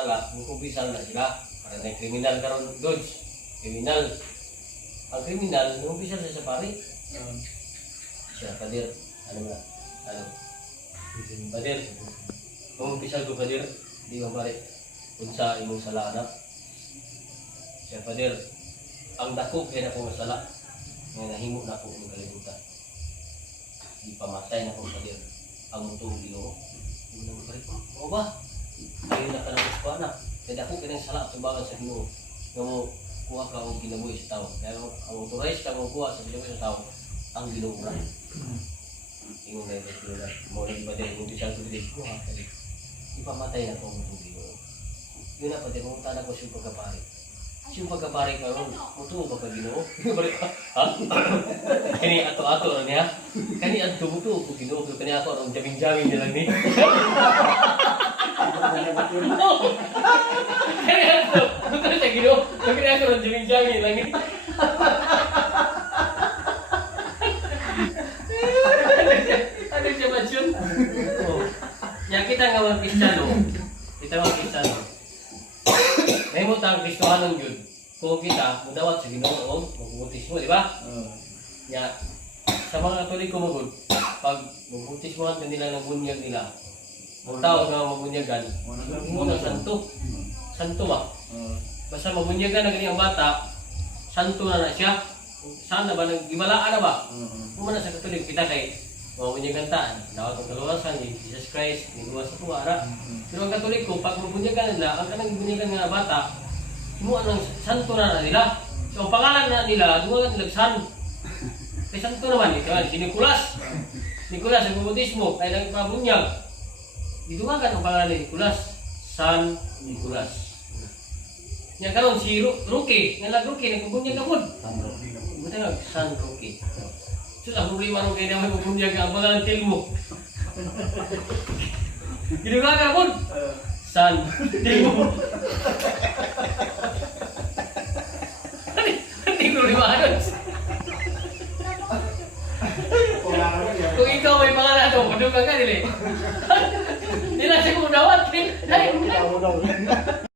sala, kumpisal na sila. Para na kriminal karon Dodge. Kriminal. Ang kriminal, kumpisal siya sa pari. Siya, Kadir. Ano nga? Ano? Kadir. Kumpisal ko, Kadir. Di mo pare. Unsa imong sala anak. Siya, Kadir. Ang dako kaya na kong masala. Ngayon nahimo na po ng kalimutan. Di pamatay na kong Kadir. Ang mutong Ginoo. Hindi mo pare. O ba? Ayun na ka ng kuspa na. Kaya ako kaya sala sumbangan sa Ginoo. Nga mo kuha ka o ginabuhi sa tao. Kaya ang authorize ka mo kuha sa ginabuhi sa tao. Ang Ginoo na. Ingon na ito sila. Mo na iba din. Kung bisang ko din. Kuha ka din. Di pamatay na kong mutong Ginoo. Yun na pati. Kung tanda ko siyang pagkapari. Siyang pagkapari ka ron. Mutuo ka Ginoo. Ha? Kani ato-ato na niya. Kani ato mutuo ko Ginoo. Kani ako ron jaming-jaming nilang ni. Kani ato. Mutuo sa Ginoo. Kani ako ron jaming-jaming nilang ni. Ano siya matsyon? Ya kita nga mga Kristiyano. Kita mga Kristiyano. May mo tang Kristohanon yun. Kung kita, mudawat sa Ginoo, magbubutis mo, di ba? Ya, sa mga Katoliko magod, pag magbutis mo at nila ng bunyag nila, ang tao na mabunyagan, mo ng santo. Santo ba? Basta mabunyagan na ganyan bata, santo na siya. Saan na ba? Nag-imalaan na ba? Kung na sa Katolik, kita kay mabunyagan taan. Dawat ang kaluwasan ni Jesus Christ, niluwas sa tuwara. Pero ang Katoliko, pag mabunyagan nila, ang kanang bunyagan nga bata, mo anong santo na nila. So ang pangalan na nila, dumagan nila san. Kay santo naman, si Nicolas. Nicolas, ang bautismo, ay nagpabunyag. Idumagan ang pangalan ni Nicolas. San Nicolas. Nga karon si Roque, nga Roque, nagpabunyag na po. Buta nga, San Roque. So ang problema nung kaya naman magbunyag ang pangalan Tilmo. Gidumagan na po. San Tilmo. Hindi ko liwanag. Kung ikaw may pangalan ito, padugang ka nila. Hindi na siya kumudawat.